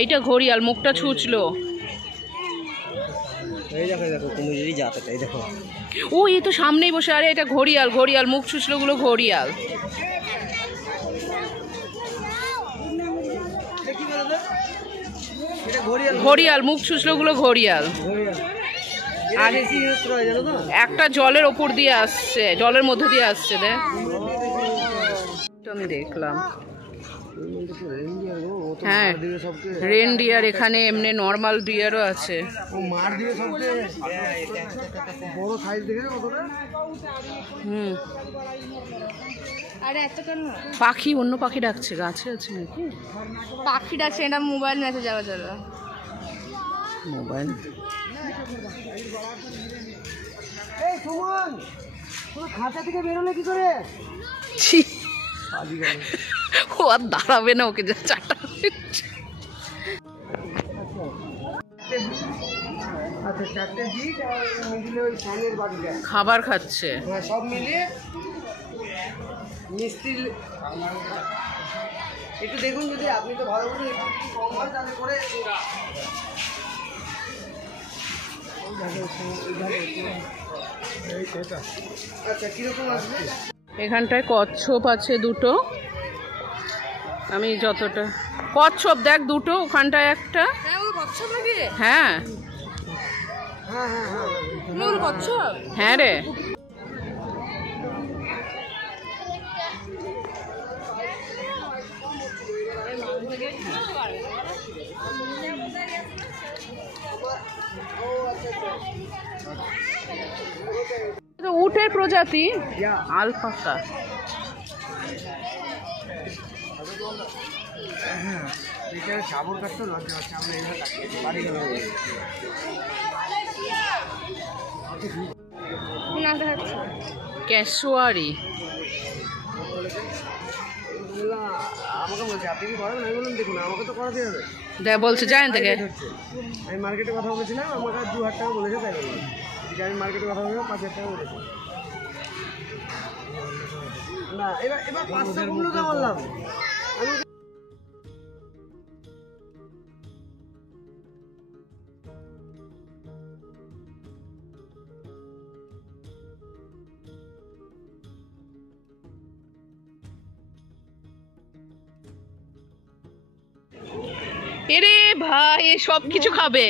এইটা ঘড়িয়াল, মুখটা ছুঁচলো। এই দেখো দেখো কুমিরেরই জাত এটা, এই দেখো। ও এই তো সামনেই বসে। আরে এটা ঘড়িয়াল, ঘড়িয়াল মুখ ছুঁচলো গুলো ঘড়িয়াল। ঘড়িয়াল মুখ ছুঁচলো গুলো ঘড়িয়াল। আর একটা জলের ওপর দিয়ে আসছে, জলের মধ্যে দিয়ে আসছে। দেখ আমি দেখলাম। হ্যাঁ রেন ডিয়ার, এখানে এমনি নর্মাল ডিয়ারও আছে। পাখি, অন্য পাখি ডাকছে, গাছে আছে নাকি পাখি ডাকছে? এটা মোবাইল মেসেজ যাওয়া চলো। মোবাইল খাঁচা থেকে বেরোলে কি করে? ও আর দাঁড়াবে না, ওকে যা চারটা। খাবার খাচ্ছে সব মিলিয়ে মিস্ত্রি। একটু দেখুন যদি আপনি তো ভালো করে কম হয় তাহলে করে। আচ্ছা কিরকম আসবে? এখানটায় কচ্ছপ আছে দুটো। আমি যতটা কচ্ছপ দেখ দুটো, ওখানটায় একটা। হ্যাঁ হ্যাঁ রে। উটের প্রজাতি আলপাকা। সাবর কাটতো লজ্জা হচ্ছে, আমরা এইভাবে বাড়ি গেল। ক্যাশোয়ারি আমাকে বলছে আপনি কি করেন? আমি বললাম দেখুন আমাকে তো করাতে হবে। দেখ বলছে জানেন থেকে। আমি মার্কেটে কথা বলেছিলাম, আমাকে 2000 টাকা বলেছে, তাই বললাম আমি মার্কেটে কথা বললাম 5000 টাকা বলেছে। না এবার 500 কমলো তো বললাম আমি। এরে ভাই সব কিছু খাবে।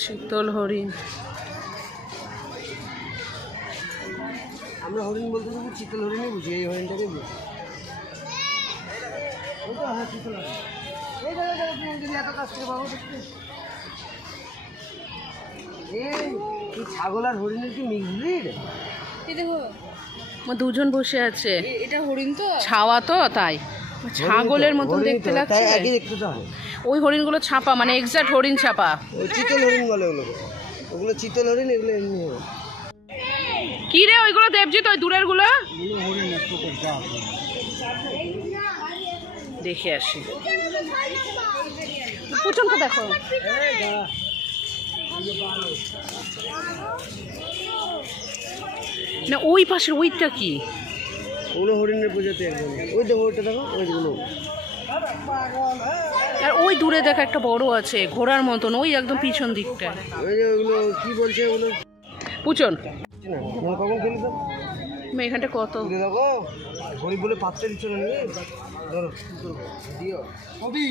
শীতল হরিণ। আমরা হরিণ বলতে শুধু শীতল হরিণই বুঝি, এই হরিণটাকে বুঝি। হ্যাঁ শীতল হরিণ। এই যদি এত কাছ থেকে পাবো এই ছাগল আর হরিণের কি মিক্স ব্রিড? দুজন বসে আছে। এটা হরিণ তো, ছাওয়া তো, তাই ছাগলের মতন দেখতে লাগছে। ওই হরিণগুলো ছাপা, মানে এক্সাক্ট হরিণ ছাপা। চিতল হরিণ বলে ওগুলো, ওগুলো চিতল হরিণ, এগুলো এমনি। কি রে ওইগুলো দেবজিৎ, ওই দূরের গুলো দেখে আসি। পুচনকে দেখো। না ওই পাশের ওইটা কি? ওগুলো হরিণের প্রজাতি একদম। ওই দেখো ওইটা দেখো, ওইগুলো। আর ওই দূরে দেখা একটা বড় আছে ঘোড়ার মতন, ওই একদম পিছন দিকটা। ওই যে ওইগুলো কি বলছে ওগুলো? পুচন কখন খেলি তো এখানটা কত দেখো গরিব বলে পাত্রে দিচ্ছ না। ধরো দিও কবি।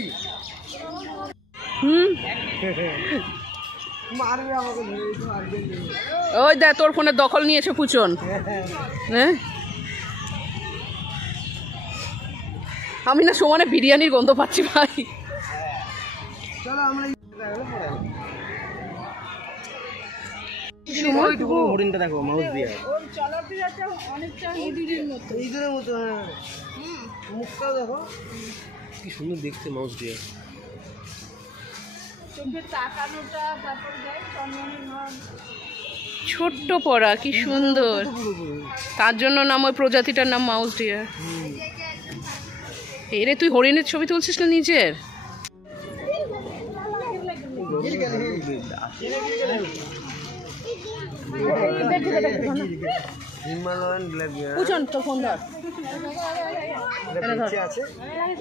মারবে আমাকে। ওই দেখ তোর ফোনের দখল নিয়েছে পুচন। হ্যাঁ আমি না সমানে বিরিয়ানির গন্ধ পাচ্ছি ভাই। চলো আমরা হরিণটা দেখো, মাউস দিয়ে ইঁদুরের মতো। মুখটাও দেখো কি সুন্দর দেখতে, মাউস দিয়ে। ছোট্ট পড়া কি সুন্দর, তার জন্য নাম ওই প্রজাতিটার নাম মাউস ডিয়ার। এরে তুই হরিণের ছবি তুলছিস না নিজের? হিমালয়ান ব্ল্যাক বিয়ার বুঝুন তো ফোন ধর আছে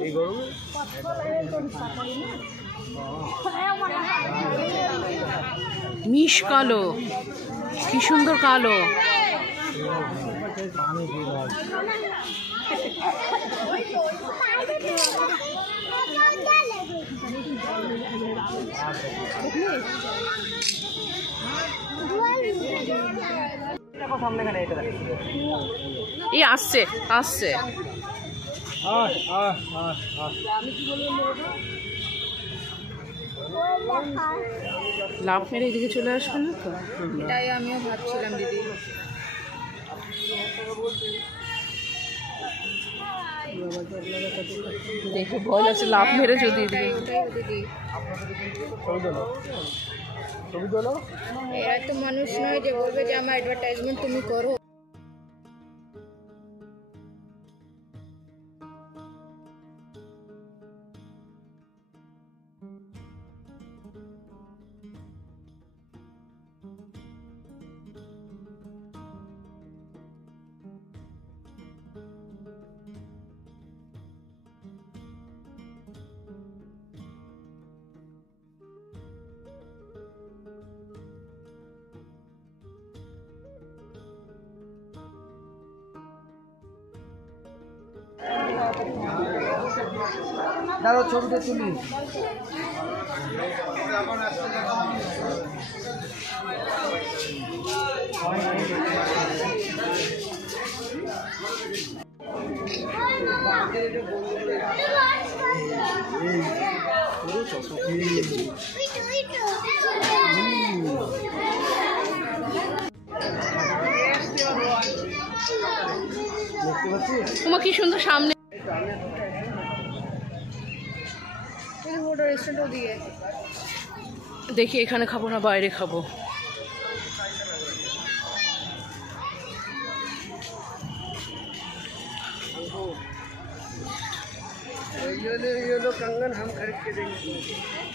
এই গরমে। মিশ কালো, কি সুন্দর কালো। এই আসছে আসছে, লাভ মেরে এদিকে চলে আসবে না তো? এটাই আমিও ভাবছিলাম দিদি। দেখে ভয় লাগছে, লাভ মেরে যদি এদিকে। দিদি ছবি তোলো। এরা তো মানুষ নয় যে বলবে যে আমার অ্যাডভার্টাইজমেন্ট তুমি করো। দাঁড়াও ছবিটা তুলি। তোমার কি সুন্দর সামনে। রেস্টুরেন্টও দিয়ে দেখি এখানে খাবো না বাইরে খাবো। ये लो कंगन हम खरीद के देंगे।